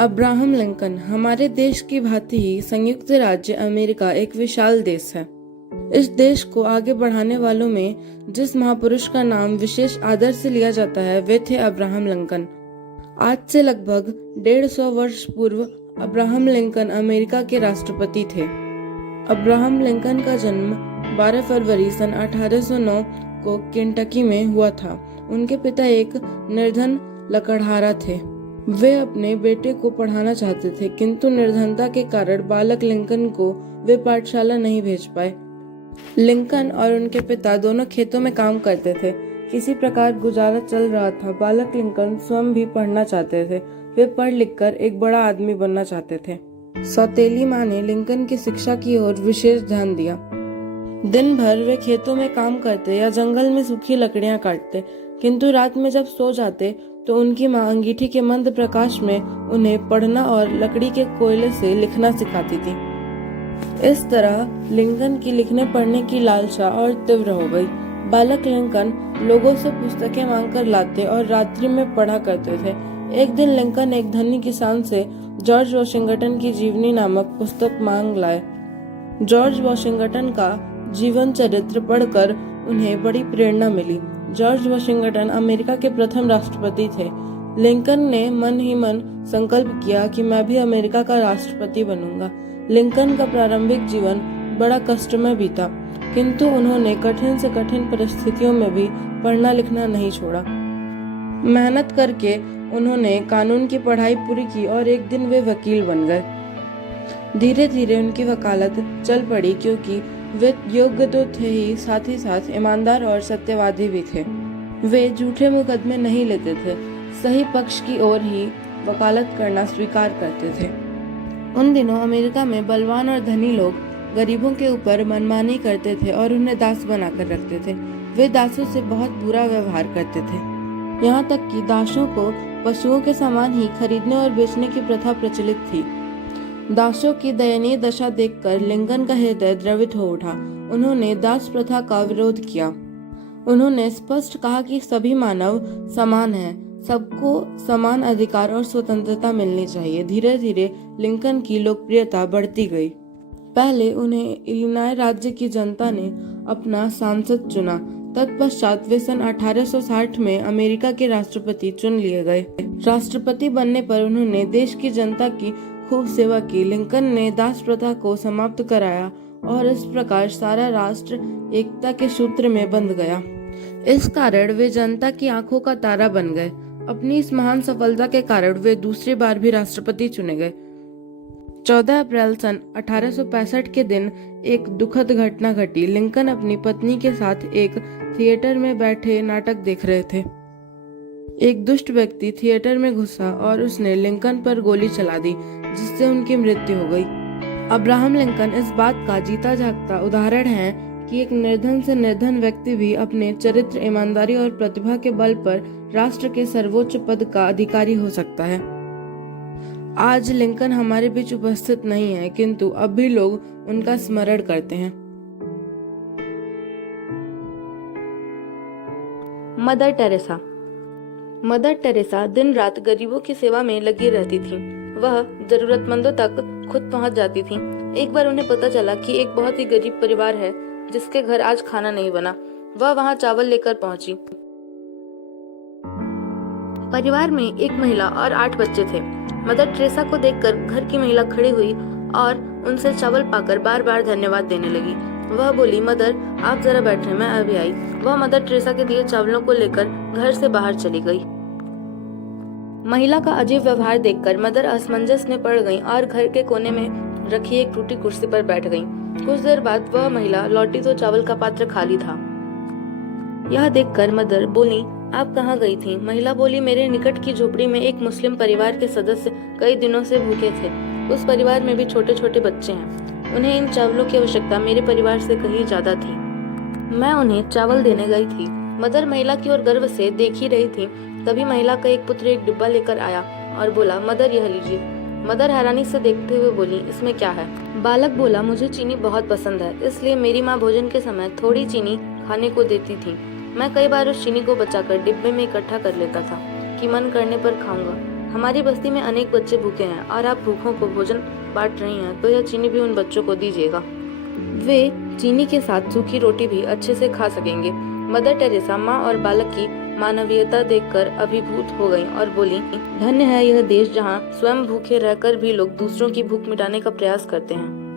Abraham Lincoln हमारे देश की भांति ही संयुक्त राज्य अमेरिका एक विशाल देश है। इस देश को आगे बढ़ाने वालों में जिस महापुरुष का नाम विशेष आदर से लिया जाता है वे थे अब्राहम लिंकन। आज से लगभग 150 वर्ष पूर्व अब्राहम लिंकन अमेरिका के राष्ट्रपति थे। अब्राहम लिंकन का जन्म 12 फरवरी सन 1809 को केंटकी में हुआ था। उनके पिता एक निर्धन लकड़हारा थे। वे अपने बेटे को पढ़ाना चाहते थे, किंतु निर्धनता के कारण बालक लिंकन को वे पाठशाला नहीं भेज पाए। लिंकन और उनके पिता दोनों खेतों में काम करते थे। किसी प्रकार गुजारा चल रहा था। बालक लिंकन स्वयं भी पढ़ना चाहते थे। वे पढ़ लिखकर एक बड़ा आदमी बनना चाहते थे। सौतेली माँ ने लिंकन की शिक्षा की ओर विशेष ध्यान दिया। दिन भर वे खेतों में काम करते या जंगल में सूखी लकड़ियां काटते, किंतु रात में जब सो जाते तो उनकी माँ अंगीठी के मंद प्रकाश में उन्हें पढ़ना और लकड़ी के कोयले से लिखना सिखाती थी। इस तरह लिंकन की लिखने पढ़ने की लालसा और तीव्र हो गई। बालक लिंकन लोगों से पुस्तकें मांगकर लाते और रात्रि में पढ़ा करते थे। एक दिन लिंकन एक धनी किसान से जॉर्ज वॉशिंगटन की जीवनी नामक पुस्तक मांग लाए। जॉर्ज वॉशिंगटन का जीवन चरित्र पढ़कर उन्हें बड़ी प्रेरणा मिली। जॉर्ज वॉशिंगटन अमेरिका के प्रथम राष्ट्रपति थे। लिंकन ने मन ही मन संकल्प किया कि मैं भी अमेरिका का राष्ट्रपति बनूंगा। लिंकन का प्रारंभिक जीवन बड़ा कष्टमय बीता, किंतु उन्होंने कठिन से कठिन परिस्थितियों में भी पढ़ना लिखना नहीं छोड़ा। मेहनत करके उन्होंने कानून की पढ़ाई पूरी की और एक दिन वे वकील बन गए। धीरे धीरे उनकी वकालत चल पड़ी, क्योंकि वे योग्य तो थे ही साथ ईमानदार और सत्यवादी भी थे। वे झूठे मुकदमे नहीं लेते थे, सही पक्ष की ओर ही वकालत करना स्वीकार करते थे। उन दिनों अमेरिका में बलवान और धनी लोग गरीबों के ऊपर मनमानी करते थे और उन्हें दास बनाकर रखते थे। वे दासों से बहुत बुरा व्यवहार करते थे। यहाँ तक कि दासों को पशुओं के समान ही खरीदने और बेचने की प्रथा प्रचलित थी। दासों की दयनीय दशा देखकर लिंकन का हृदय द्रवित हो उठा। उन्होंने दास प्रथा का विरोध किया। उन्होंने स्पष्ट कहा कि सभी मानव समान हैं, सबको समान अधिकार और स्वतंत्रता मिलनी चाहिए। धीरे धीरे लिंकन की लोकप्रियता बढ़ती गई। पहले उन्हें इलिनॉय राज्य की जनता ने अपना सांसद चुना। तत्पश्चात वे सन 1860 में अमेरिका के राष्ट्रपति चुन लिए गए। राष्ट्रपति बनने पर उन्होंने देश की जनता की खूब सेवा की। लिंकन ने दास प्रथा को समाप्त कराया और इस प्रकार सारा राष्ट्र एकता के सूत्र में बंध गया। इस कारण वे जनता की आंखों का तारा बन गए। अपनी इस महान सफलता के कारण वे दूसरी बार भी राष्ट्रपति चुने गए। 14 अप्रैल सन 1865 के दिन एक दुखद घटना घटी। लिंकन अपनी पत्नी के साथ एक थिएटर में बैठे नाटक देख रहे थे। एक दुष्ट व्यक्ति थिएटर में घुसा और उसने लिंकन पर गोली चला दी, जिससे उनकी मृत्यु हो गई। अब्राहम लिंकन इस बात का जीता जागता उदाहरण है कि एक निर्धन से निर्धन व्यक्ति भी अपने चरित्र, ईमानदारी और प्रतिभा के बल पर राष्ट्र के सर्वोच्च पद का अधिकारी हो सकता है। आज लिंकन हमारे बीच उपस्थित नहीं है, किंतु अब भी लोग उनका स्मरण करते हैं। Mother Teresa. मदर टेरेसा दिन रात गरीबों की सेवा में लगी रहती थीं। वह जरूरतमंदों तक खुद पहुंच जाती थीं। एक बार उन्हें पता चला कि एक बहुत ही गरीब परिवार है जिसके घर आज खाना नहीं बना। वह वहां चावल लेकर पहुंची। परिवार में एक महिला और 8 बच्चे थे। मदर टेरेसा को देखकर घर की महिला खड़ी हुई और उनसे चावल पाकर बार बार धन्यवाद देने लगी। वह बोली, मदर आप जरा बैठे, मैं अभी आई। वह मदर टेरेसा के दिए चावलों को लेकर घर से बाहर चली गई। महिला का अजीब व्यवहार देखकर मदर असमंजस में पड़ गईं और घर के कोने में रखी एक टूटी कुर्सी पर बैठ गईं। कुछ देर बाद वह महिला लौटी तो चावल का पात्र खाली था। यह देखकर मदर बोली, आप कहाँ गई थी? महिला बोली, मेरे निकट की झोपड़ी में एक मुस्लिम परिवार के सदस्य कई दिनों से भूखे थे। उस परिवार में भी छोटे छोटे बच्चे हैं। उन्हें इन चावलों की आवश्यकता मेरे परिवार से कहीं ज्यादा थी। मैं उन्हें चावल देने गई थी। मदर महिला की ओर गर्व से देख ही रही थी। तभी महिला का एक पुत्र एक डिब्बा लेकर आया और बोला, मदर यह लीजिए। मदर हैरानी से देखते हुए बोली, इसमें क्या है? बालक बोला, मुझे चीनी बहुत पसंद है, इसलिए मेरी माँ भोजन के समय थोड़ी चीनी खाने को देती थी। मैं कई बार उस चीनी को बचाकर डिब्बे में इकट्ठा कर लेता था कि मन करने पर खाऊंगा। हमारी बस्ती में अनेक बच्चे भूखे हैं और आप भूखों को भोजन बांट रही हैं, तो यह चीनी भी उन बच्चों को दीजिएगा। वे चीनी के साथ सूखी रोटी भी अच्छे से खा सकेंगे। मदर टेरेसा माँ और बालक की मानवीयता देखकर अभिभूत हो गईं और बोली, धन्य है यह देश जहाँ स्वयं भूखे रहकर भी लोग दूसरों की भूख मिटाने का प्रयास करते हैं।